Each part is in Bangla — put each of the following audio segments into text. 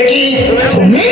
কি তুমি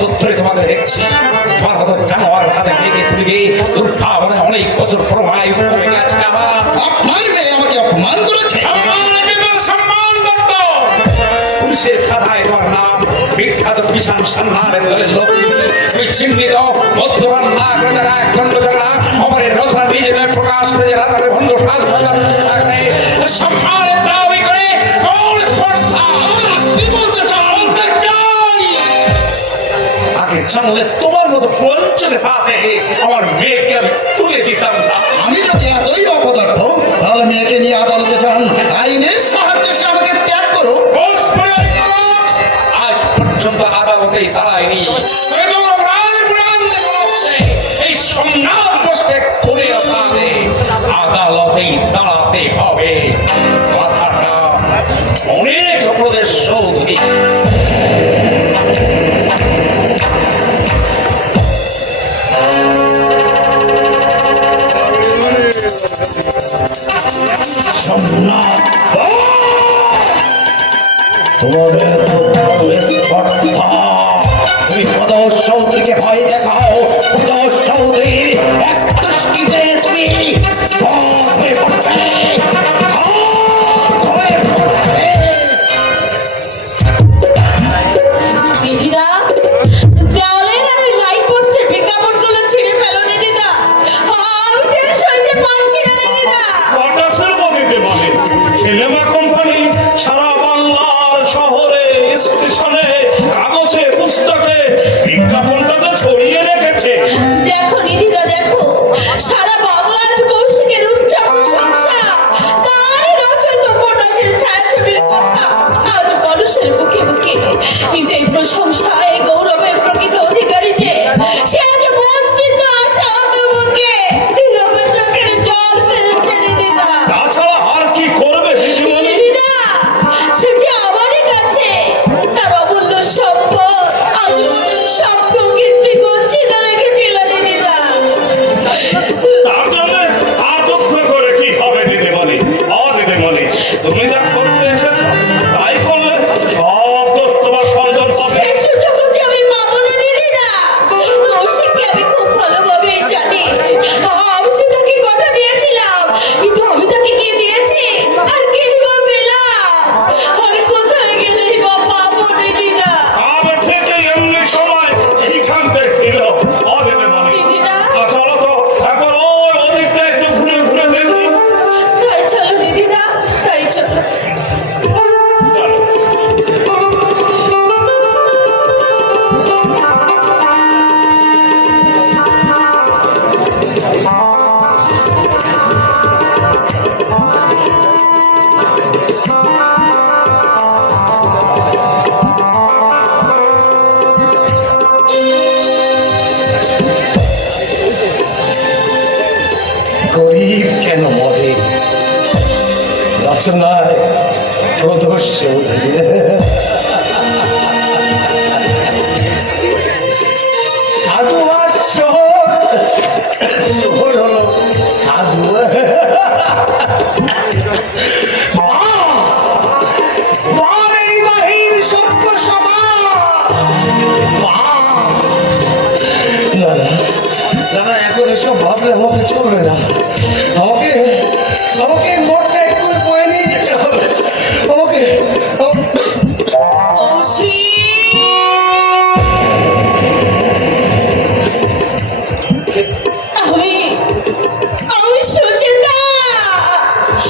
বছর ধরে তোমাকে দেখছি। তোমার মতো জানোয়ার হাতে মেয়েকে তুমি গিয়ে দুর্ভাবনায় অনেক বছর প্রবাহিত হয়ে গেছে আমার। আমাকে অপমান করেছে? প্রকাশ করে ভণ্ড সাধ জানলে তোমার মতো পঞ্চমে পা পেয়ে আমার মেয়েকে আমি তুলে দিতাম। না আমি যদি এতই অপদার্থ। তাহলে মেয়েকে নিয়ে আদালতে যান আইনের সাহায্যে সে আমাকে ত্যাগ করো আজ পর্যন্ত আদালতেই দাঁড়ায়নি Oh! তোমাদের তুমি পদ চৌধুরীকে ভয় দেখাও। পদ চৌধুরী স্টেশনে সদস্য সাধুয়ার শহর শহর হলো সাধু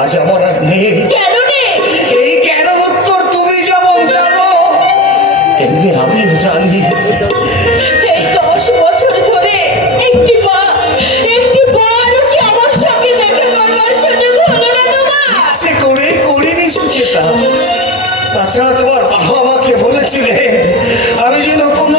আজ আমার নেই। কেন নেই? এই কেন উত্তর তুমি যেমন জানো? তেমনি আমিও জানি। এই দশ বছর ধরে একটি মা একটি বারও কি আমার সঙ্গে দেখা করবার সুযোগ হলো না তোমার? করে করিনি সুচেতা। তাছাড়া তোমার বাবা আমাকে বলেছিলেন আমি যেন কোনো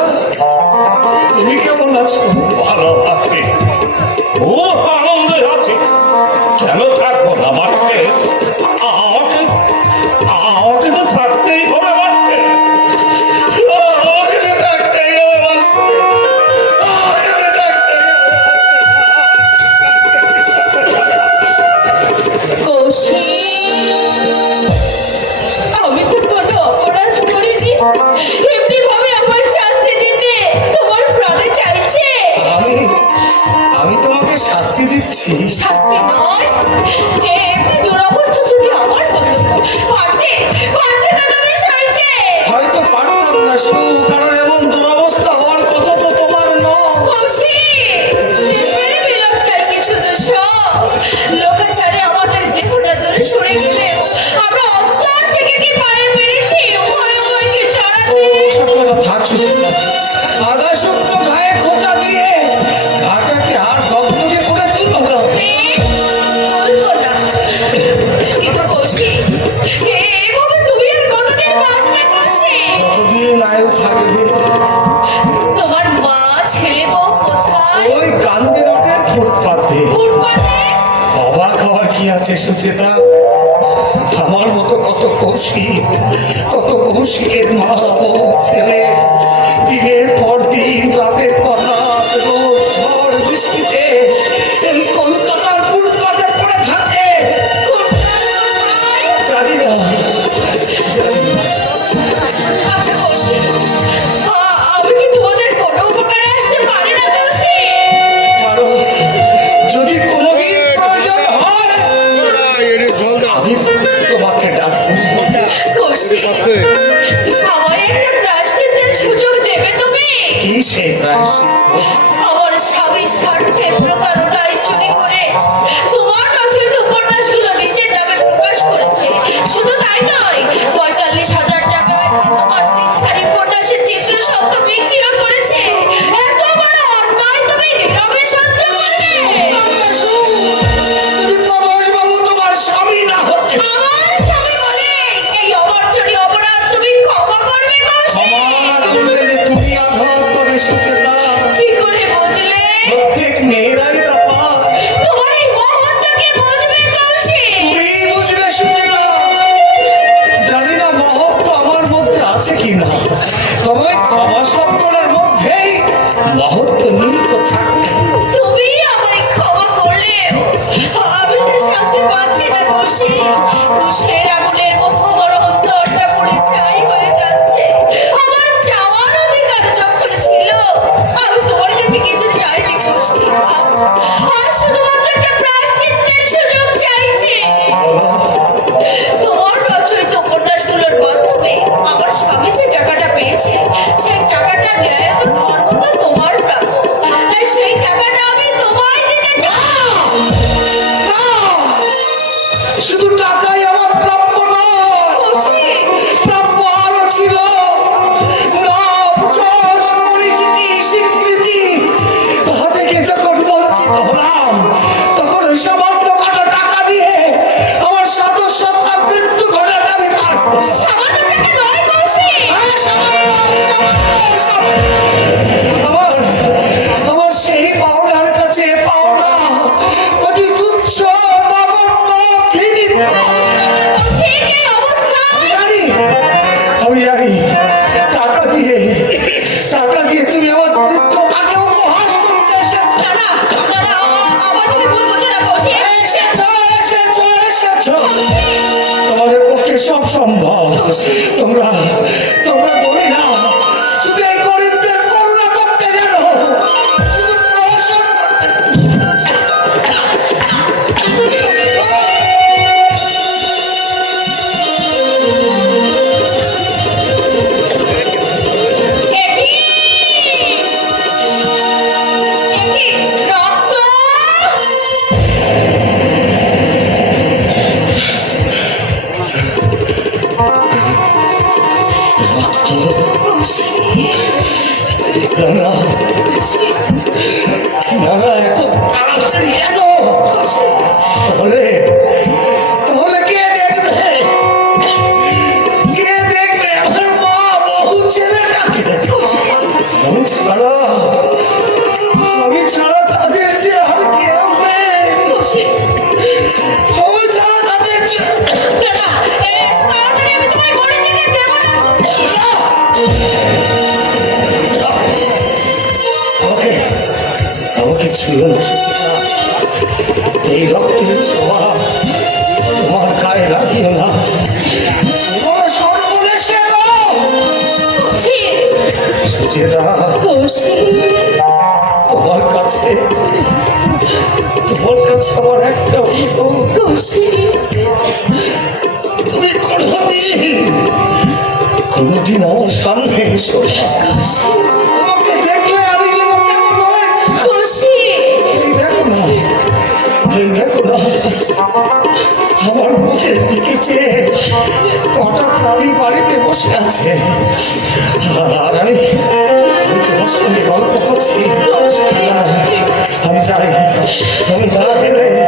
কত কৌশিকের মা ছেলে। দিনের পর আমার স্বামীর স্বার্থে প্রকাশ Yara আমার একটা কৌশী তুমি কোনোদিন কোনোদিন আমার সামনে এসো। তোমাকে দেখলে আমি দেখো না দেখো না আমার মুখের দিকে চেয়ে কটা প্রাণী বাড়িতে বসে আছে। আর আমি তোমার সঙ্গে গল্প করছি। তাই